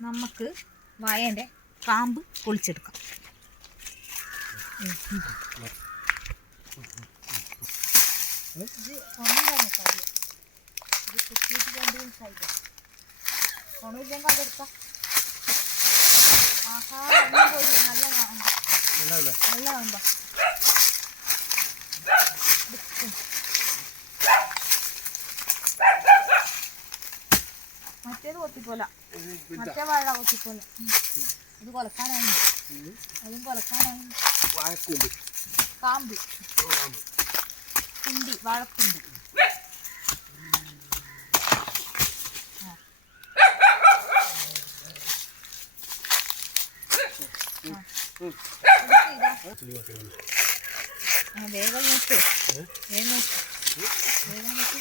നമുക്ക് വയന്റെ കാമ്പ് പൊളിച്ചെടുക്കാം. ഇത് ഒന്നാണ് ഇത് കുത്തിയിട്ട് രണ്ടും ആഹാ നല്ല നല്ല കൊത്തിപ്പോല മറ്റേ വാഴ കൊത്തിപ്പോല ഉം. ഇത് കൊലക്കാനായി അതും വാഴക്കൂമ്പ് കാമ്പ് കുണ്ടി വാഴക്കുണ്ടി വേഗം നോക്ക് വേഗം നോക്ക് വേഗം നോക്ക്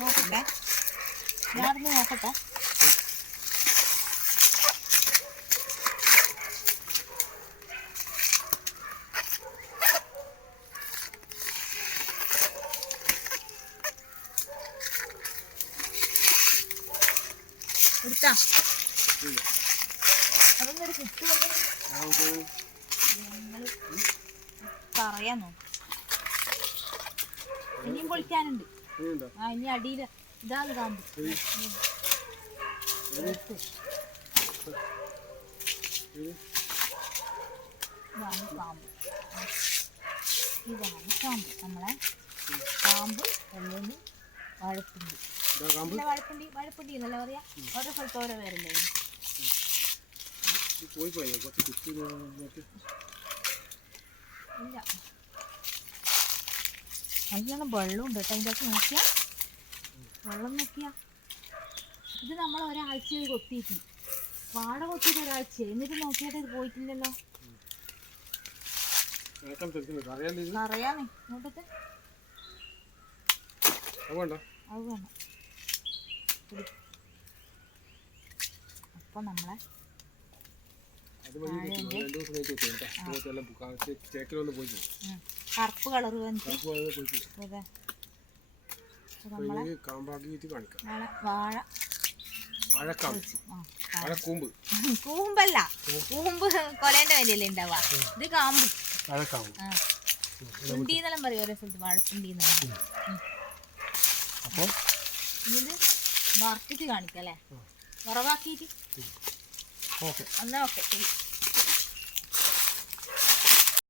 നോക്കട്ടെ. ഞാനൊന്ന് നോക്കട്ടെ. എടുത്താ? അതൊന്നും ഒരു കുട്ടി നോക്കാം. ഇനിയും പൊളിക്കാനുണ്ട് ആ ഇനി അടിയിൽ ഇതാണ് കാമ്പ് ഇതാണ് കാമ്പ് ഇതാണ് കാമ്പ് നമ്മളെ കാമ്പ് അല്ലെങ്കിൽ വാഴപ്പിണ്ടി. അല്ല വാഴപ്പിണ്ടി വാഴപ്പിണ്ടി എന്നല്ല പറയാ. ഓരോ സ്ഥലത്ത് ഓരോ പേരല്ലേ പോയി പോയി? കുറച്ച് കുത്തി ഇല്ല. നല്ലോണം വെള്ളമുണ്ട് കേട്ടോ അതിന്റെ അകത്ത് വെള്ളം ഇത് നമ്മൾ ഒരാഴ്ചയായി കൊത്തിയിട്ട്. വാട കൊത്തിയിട്ട് ഒരാഴ്ച എന്നിട്ട് നോക്കിയിട്ട് ഇത് പോയിട്ടില്ലല്ലോ അറിയാമേ അത് വേണ്ട. അപ്പൊ നമ്മളെ കറുപ്പ് കളർ കാമ്പ് കൂമ്പല്ല. കൂമ്പ് കൊലേന്റെ വിലയല്ലേ ഉണ്ടാവുക. ഇത് കാമ്പ്. എന്നെല്ലാം പറയും ഓരോ സ്ഥലത്ത് അപ്പോൾ? ഇത് വറുത്തിട്ട് കാണിക്കല്ലേ വറവാക്കിയിട്ട് ഓക്കെ. എന്നാ ഓക്കെ. ശരി.